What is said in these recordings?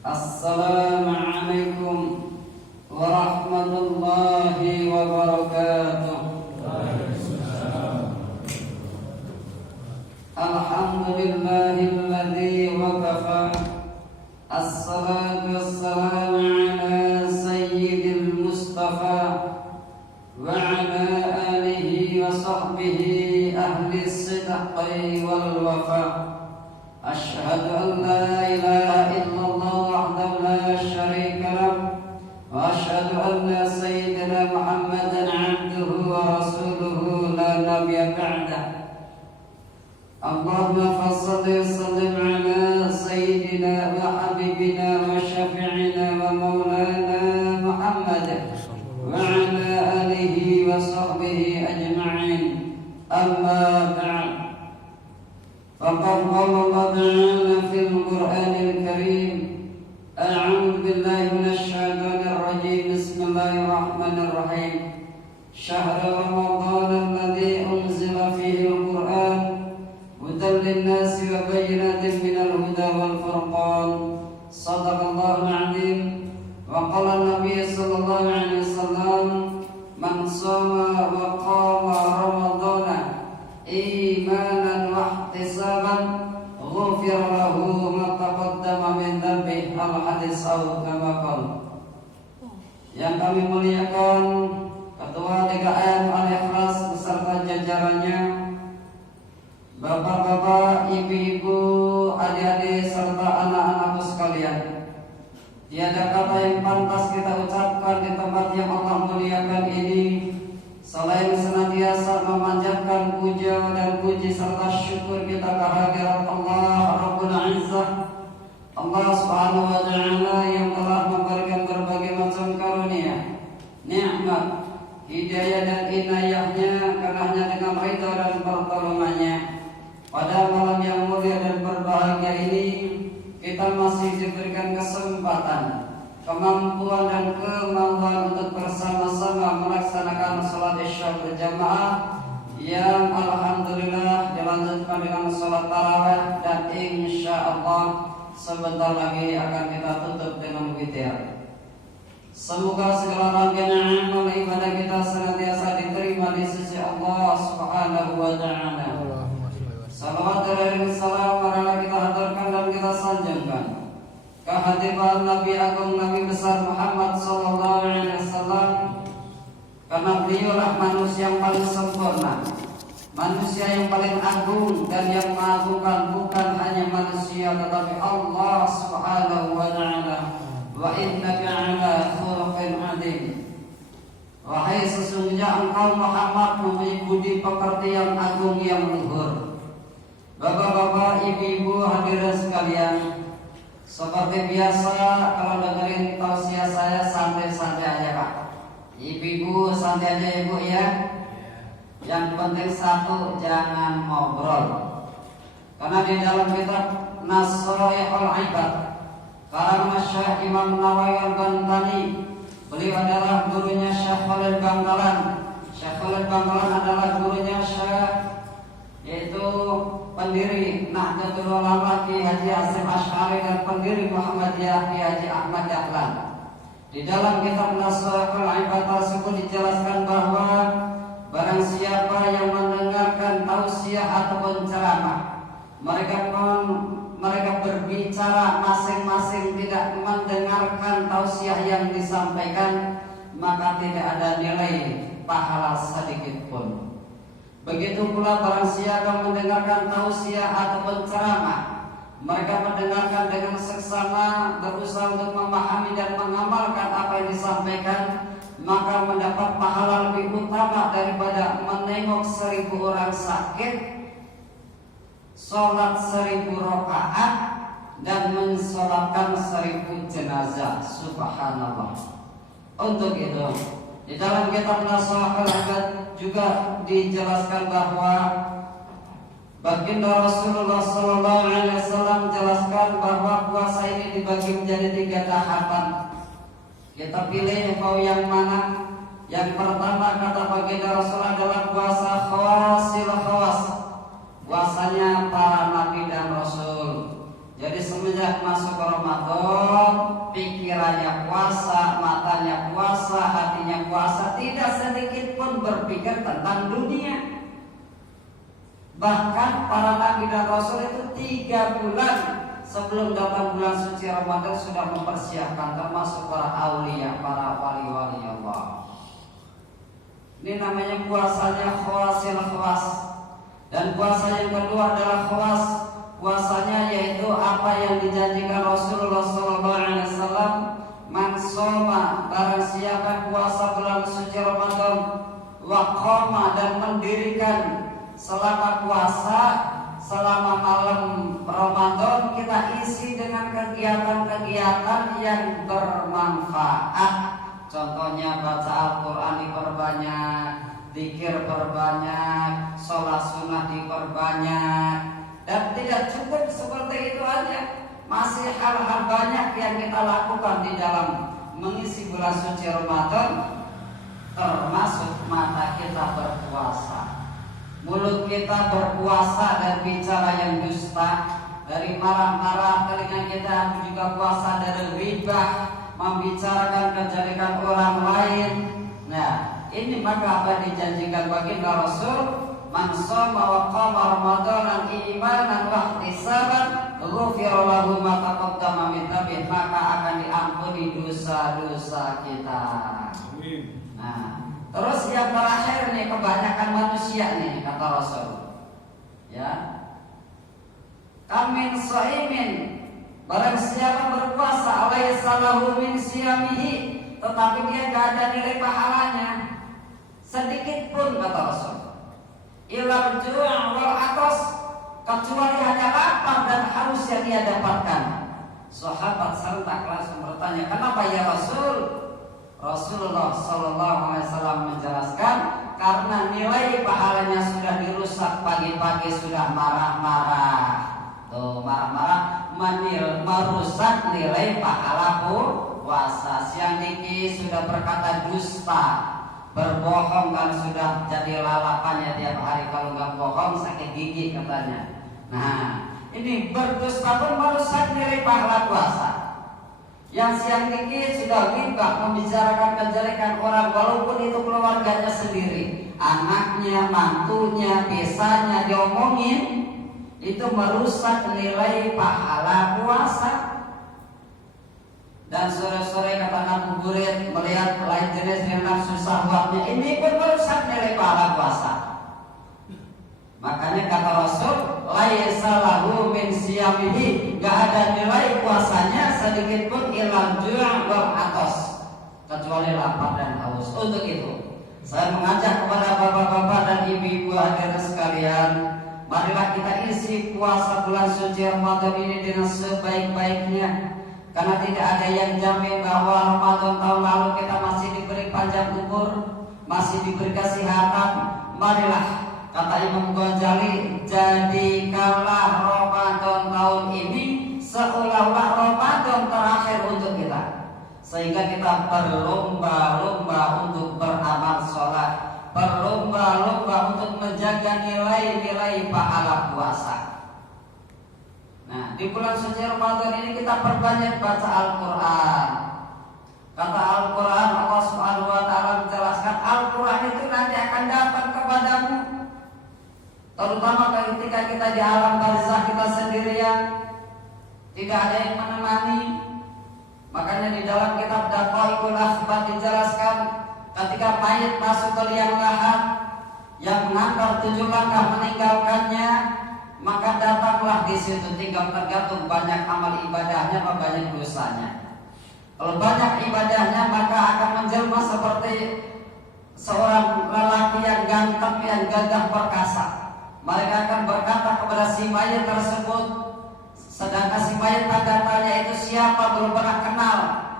Assalamualaikum warahmatullahi wabarakatuh. Alhamdulillahilladzi waqafa. Assalatu wassalamu ala sayyidil mustafa wa ala alihi wa sahbihi ahli sidqi wal wafa. Asyhadu an la ilaha illallah wahdahu la syarika lah wa asyhadu anna sayyidina Muhammadan abduhu wa rasuluhu la nabiyya ba'dah. Allahumma fassalli wa sallim ala sayyidina wa habibina wa syafi'ina wa maulana Muhammad wa ala alihi wa sahbihi ajma'in. Amma ba'd. Faqad qala Allah ta'ala fil Qur'anil Karim, a'udzu billahi minasy syaithanir rajim. Bismillahirrahmanirrahim. Syahrul Ramadan alladzi unzila fihi al-Qur'an hudan lin-nasi wa bayyinatin minal huda wal furqan. Shadaqallahul 'azim. Wa qala an-nabiy sallallahu alaihi wasallam, man shoma wa qama ramadana imanan wa ihtisaban ghufira lahu ma taqaddama min dhanbihi. Al-hadis au kama qala. Yang kami muliakan Ketua DKM Al-Ikhlas beserta jajarannya, bapak-bapak, ibu-ibu, adik-adik serta anak-anakku sekalian, tiada kata yang pantas kita ucapkan di tempat yang Allah muliakan ini selain senantiasa memanjatkan puja dan puji serta syukur kita kehadirat Allah Rabbul Izzah, Allah Subhanahu wa Ta'ala yang telah memberikan berbagai macam karunia, nikmat, hidayah dan inayahnya, karenanya dengan ridha dan pertolongannya. Pada malam yang mulia dan berbahagia ini kita masih diberikan kesempatan, kemampuan dan kemauan untuk bersama-sama melaksanakan sholat isya berjamaah yang alhamdulillah dilanjutkan dengan sholat tarawih, dan insya Allah sebentar lagi akan kita tutup dengan witir. Semoga segala rangkaian amal ibadah kita senantiasa diterima di sisi Allah Subhanahu wa Ta'ala. Salawat dan salam marilah kita haturkan dan kita sanjungkan kehadiran Nabi Agung Nabi besar Muhammad sallallahu alaihi wasallam, karena beliaulah manusia yang paling sempurna, manusia yang paling agung, dan yang mengagungkan bukan hanya manusia tetapi Allah Subhanahu wa Ta'ala. Wa innaka 'ala khuluqin 'adzim. Wahai sesungguhnya engkau Muhammad mempunyai budi pekerti yang agung yang luhur. Bapak-bapak, ibu-ibu, hadirin sekalian, seperti biasa kalau dengerin tausiah saya santai-santai aja Pak. Ibu-ibu santai aja Ibu ya. Yang penting satu, jangan ngobrol. Karena di dalam kitab Nasraihul Ibad karangan Syekh Imam Nawawi Al-Bantani, beliau adalah gurunya Syekh Khalil Bangkalan. Syekh Khalil Bangkalan adalah gurunya Syekh, yaitu pendiri Nahdlatul Ulama Ki Haji Hasyim Asy'ari dan pendiri Muhammadiyah Ki Haji Ahmad Dahlan. Di dalam kitab Nasraihul Ibad tersebut dijelaskan bahwa barang siapa yang mendengarkan tausiah ataupun ceramah, mereka berbicara masing-masing tidak mendengarkan tausiah yang disampaikan, maka tidak ada nilai pahala sedikit pun. Begitu pula barang siapa mendengarkan tausiah ataupun ceramah, mereka mendengarkan dengan seksama, berusaha untuk memahami dan mengamalkan apa yang disampaikan, maka mendapat pahala lebih utama daripada menengok 1000 orang sakit, sholat 1000 rakaat, dan mensolatkan 1000 jenazah. Subhanallah. Untuk itu di dalam kitab Nasraihul Ibad juga dijelaskan bahwa baginda Rasulullah sallallahu alaihi wasallam menjelaskan bahwa puasa ini dibagi menjadi 3 tahapan. Kita pilih mau yang mana. Yang pertama kata baginda Rasul adalah puasa khawasil khawas, puasanya para nabi dan rasul. Jadi semenjak masuk Ramadan berpikir tentang dunia. Bahkan para nabi dan rasul itu 3 bulan sebelum datang bulan suci Ramadan sudah mempersiapkan, termasuk para aulia, para wali-wali Allah. Ini namanya puasanya khawasil khawas. Dan puasa yang kedua adalah khawas. Puasanya yaitu apa yang dijanjikan Rasulullah SAW. Man shoma, barang siapa puasa bulan suci Ramadan, wa qama, dan mendirikan selama puasa, selama malam Ramadan kita isi dengan kegiatan-kegiatan yang bermanfaat. Contohnya baca Al-Quran diperbanyak, zikir perbanyak, sholat sunnah diperbanyak. Dan tidak cukup seperti itu aja, masih hal-hal banyak yang kita lakukan di dalam mengisi bulan suci Ramadan. Termasuk mata kita berpuasa, mulut kita berpuasa dan bicara yang dusta, dari marah-marah. Telinga kita juga puasa dari riba, membicarakan kejelekan orang lain. Nah, ini maka apa dijanjikan baginda Rasul, man shoma wa qama ramadanan imanan wa ihtisaban ghufira lahu ma taqaddama min dhanbihi, maka akan diampuni dosa-dosa kita. Nah, terus yang terakhir nih, kebanyakan manusia nih kata Rasul, ya, kamin shaimin, barang siapa berpuasa alaysa lahu min siyamihi, tetapi dia gak ada nilai pahalanya sedikit pun kata Rasul, ilal ju' wal atas, kecuali hanya lapar dan haus yang dia dapatkan. Sahabat serentak langsung bertanya, kenapa ya Rasul? Rasulullah SAW menjelaskan, karena nilai pahalanya sudah dirusak, pagi-pagi sudah marah-marah. Tuh, marah-marah merusak nilai pahala puasa. Siang diki sudah berkata dusta, berbohong kan sudah jadi lalapannya tiap hari. Kalau nggak bohong sakit gigi katanya. Nah, ini berdusta pun merusak nilai pahala puasa. Yang siang diki sudah ghibah, membicarakan kejelekan orang, walaupun itu keluarganya sendiri, anaknya, mantunya, besanya diomongin, itu merusak nilai pahala puasa. Dan sore-sore kata Nabi Burid melihat lain jenis dengan nafsu syahwatnya, ini pun merusak nilai pahala puasa. Makanya kata Rasul, laisa lahu min siyamihi, gak ada nilai puasanya sedikit pun ilal ju' wal atas, kecuali lapar dan haus. Untuk itu saya mengajak kepada bapak-bapak dan ibu-ibu hadirin sekalian, marilah kita isi puasa bulan suci Ramadan ini dengan sebaik-baiknya. Karena tidak ada yang jamin bahwa Ramadan tahun lalu kita masih diberi panjang umur, masih diberi kesehatan. Marilah, kata Imam Ghazali, jadikanlah Ramadan tahun ini seolah-olah Ramadan terakhir untuk kita, sehingga kita berlomba-lomba untuk beramal sholat, berlomba-lomba untuk menjaga nilai-nilai pahala puasa. Nah, di bulan suci Ramadan ini kita perbanyak baca Al-Quran. Kata Al-Quran, Allah Subhanahu wa Ta'ala menjelaskan, Al-Quran itu nanti akan datang kepadamu, terutama ketika kita di alam barzakh kita sendirian, tidak ada yang menemani. Makanya di dalam kitab Daqaiqul Akhbar dijelaskan, ketika mayit masuk ke liang lahat, yang mengantar 7 langkah meninggalkannya, maka datanglah di situ. Tinggal tergantung banyak amal ibadahnya atau banyak dosanya. Kalau banyak ibadahnya, maka akan menjelma seperti seorang lelaki yang ganteng, yang gagah perkasa. Mereka akan berkata kepada si mayit tersebut, sedangkan si mayit pada tanya itu siapa, belum pernah kenal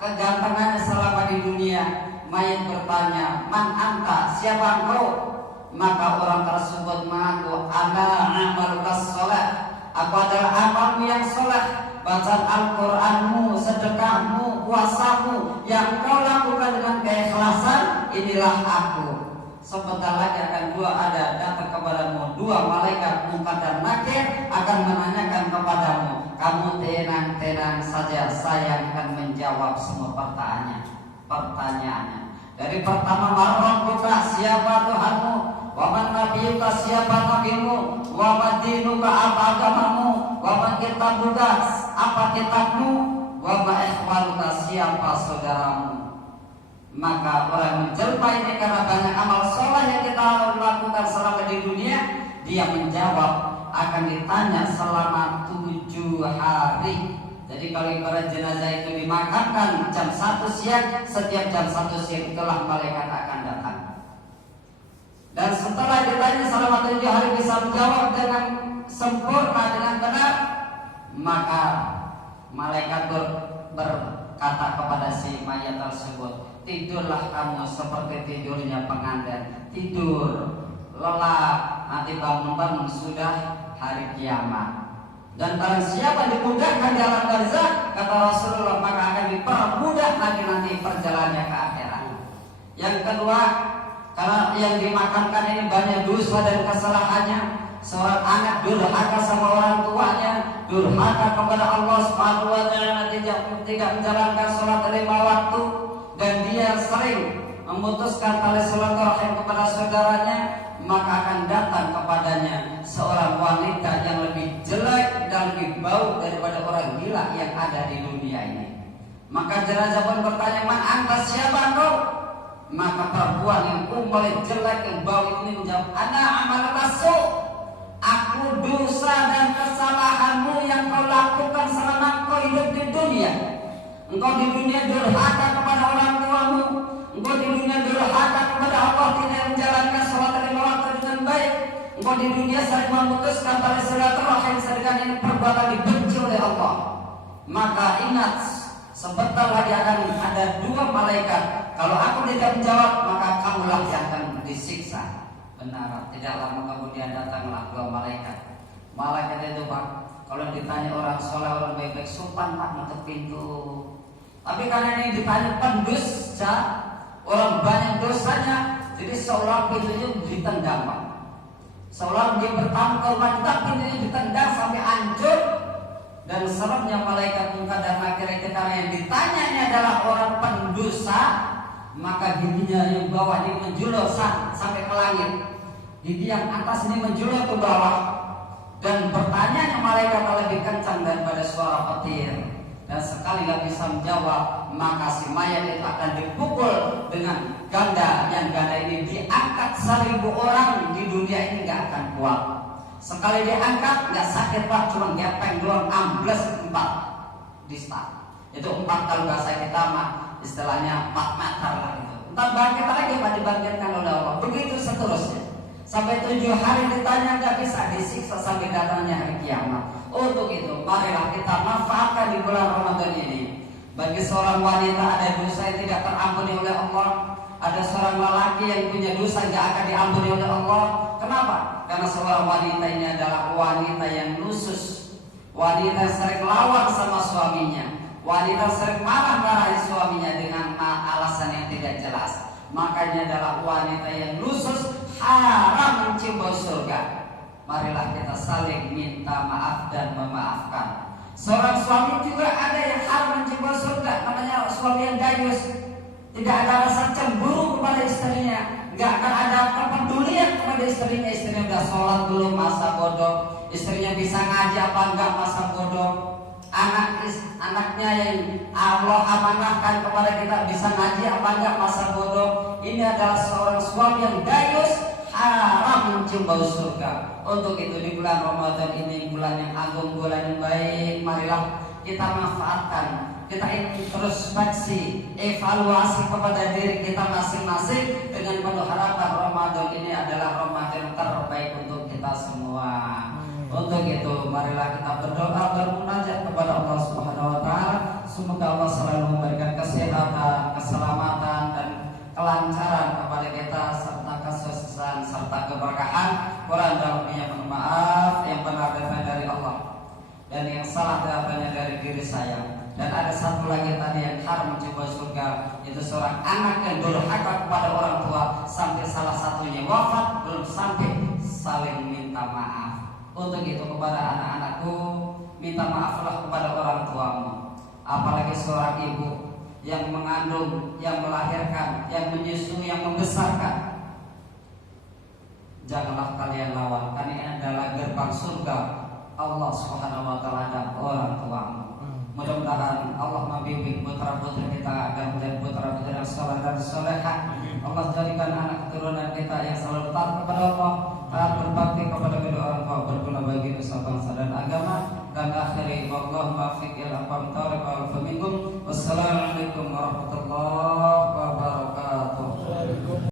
kegantengannya selama di dunia. Mayit bertanya, man anta, siapa engkau? Maka orang tersebut mengaku, ana amalukas sholat, aku adalah amalmu yang sholat, bacaan Al-Quranmu, sedekahmu, puasamu yang kau lakukan dengan keikhlasan, inilah aku. Sebentar lagi akan datang kepadamu 2 malaikat Munkar dan Nakir, akan menanyakan kepadamu, kamu tenang-tenang saja, saya akan menjawab semua pertanyaannya. Dari pertama marrabbuka, siapa Tuhanmu, wa man nabiyuka, siapa nabimu, wa madinuka, apa agamamu, wa man kitabuka, apa kitabmu, wa ma ikhwanuka, siapa saudaramu. Maka orang menjelma ini karena banyak amal soleh yang kita lakukan selama di dunia, dia menjawab akan ditanya selama 7 hari. Jadi kalau ibarat jenazah itu dimakamkan jam 1 siang, setiap jam 1 siang itulah malaikat akan datang. Dan setelah ditanya selama 7 hari bisa menjawab dengan sempurna, dengan benar, maka malaikat berkata kepada si mayat tersebut, tidurlah kamu seperti tidurnya pengantin, tidur lelap, nanti bangun-bangun sudah hari kiamat. Dan barang siapa dimudahkan jalan barzakh, kata Rasulullah, maka akan dipermudah lagi nanti perjalanannya ke akhirat. Yang kedua, karena yang dimakamkan ini banyak dosa dan kesalahannya. Seorang anak durhaka sama orang tuanya, durhaka kepada Allah Subhanahu wa taala, tidak menjalankan sholat 5 waktu, dan dia sering memutuskan tali silaturahim kepada saudaranya, maka akan datang kepadanya seorang wanita yang lebih jelek dan lebih bau daripada orang gila yang ada di dunia ini. Maka jenazah pun bertanya, man anta, siapa engkau? Maka perempuan yang paling jelek yang bau ini menjawab, ana amal rasul, aku dosa dan kesalahanmu yang kau lakukan selama kau hidup di dunia. Engkau di dunia durhaka kepada orang tuamu, engkau di dunia durhaka kepada Allah, tidak menjalankan sholat 5 waktu dengan baik. Engkau di dunia sering memutuskan tali silaturahim, sedangkan ini perbuatan dibenci oleh Allah. Maka ingat, sebentar lagi akan ada 2 malaikat. Kalau aku tidak menjawab, maka kamulah yang akan disiksa. Benar, tidak lama kemudian datanglah 2 malaikat. Malaikat itu, Pak, kalau ditanya orang soleh, orang baik-baik, sopan Pak, nutup pintu. Tapi karena ini ditanya pendusta, orang banyak dosanya, jadi seolah pintunya ditendang, Pak. Seolah dia bertamu ke rumah kita, pintunya ditendang sampai hancur. Dan seremnya malaikat munkar dan nakir itu, karena yang ditanyanya adalah orang pendosa, maka giginya yang bawah ini menjulur sampai ke langit, gigi yang atas ini menjulur ke bawah. Dan pertanyaannya malaikat lebih kencang daripada suara petir. Dan sekali gak bisa menjawab, maka si mayat itu akan dipukul dengan ganda, yang ganda ini diangkat 1000 orang di dunia ini gak akan kuat. Sekali diangkat gak sakit Pak, cuma gepeng doang, ambles 4 di start. Itu 4 kalau bahasa kita mah istilahnya 4 meter lah itu. Entar bangkit lagi Pak, dibangkitkan oleh Allah. Begitu seterusnya. Sampai 7 hari ditanya gak bisa, disiksa sampai datangnya hari kiamat. Untuk itu, marilah kita manfaatkan di bulan Ramadan ini. Bagi seorang wanita ada dosa yang tidak terampuni oleh Allah, ada seorang lelaki yang punya dosa yang tidak akan diampuni oleh Allah. Kenapa? Karena seorang wanita ini adalah wanita yang lusus, wanita yang sering lawan sama suaminya, wanita sering marah-marahi suaminya dengan alasan yang tidak jelas. Makanya adalah wanita yang lusus, haram mencium bau surga. Marilah kita saling minta maaf dan memaafkan. Seorang suami juga ada yang haram mencium bau surga, namanya suami yang dayus. Tidak ada rasa cemburu kepada istrinya, nggak akan ada kepedulian kepada istrinya. Istrinya udah sholat dulu masa bodoh, istrinya bisa ngaji apa enggak masa bodoh. Anaknya yang Allah amanahkan kepada kita bisa ngaji apa enggak masa bodoh. Ini adalah seorang suami yang dayus, haram mencium bau surga. Untuk itu di bulan Ramadan ini, bulan yang agung, bulan yang baik, marilah kita manfaatkan, kita introspeksi, evaluasi kepada diri kita masing-masing dengan penuh harapan Ramadan ini adalah Ramadan terbaik untuk kita semua. Untuk itu marilah kita berdoa, bermunajat kepada Allah Subhanahu wa taala. Semoga Allah selalu memberikan kesehatan, keselamatan dan kelancaran kepada kita, serta kesuksesan serta keberkahan. Kurang dan lebihnya mohon maaf, yang benar datang dari Allah dan yang salah datangnya dari diri saya. Dan ada satu lagi tadi yang haram mencoba surga, itu seorang anak yang durhaka kepada orang tua sampai salah satunya wafat belum sampai saling minta maaf. Untuk itu kepada anak-anakku, minta maaflah kepada orang tuamu. Apalagi seorang ibu yang mengandung, yang melahirkan, yang menyusui, yang membesarkan. Janganlah kalian lawan, karena ini adalah gerbang surga Allah Subhanahu wa taala dan orang tuamu. Mudah-mudahan Allah membimbing putra putri kita agar menjadi putra putri yang saleh dan salehah. Allah jadikan anak keturunan kita yang selalu taat kepada Allah, taat berbakti kepada kedua orang tua, berguna bagi nusa bangsa dan agama. Dan akhiri, wallahu muwaffiq ila aqwamit thoriq wal minkum. Wassalamu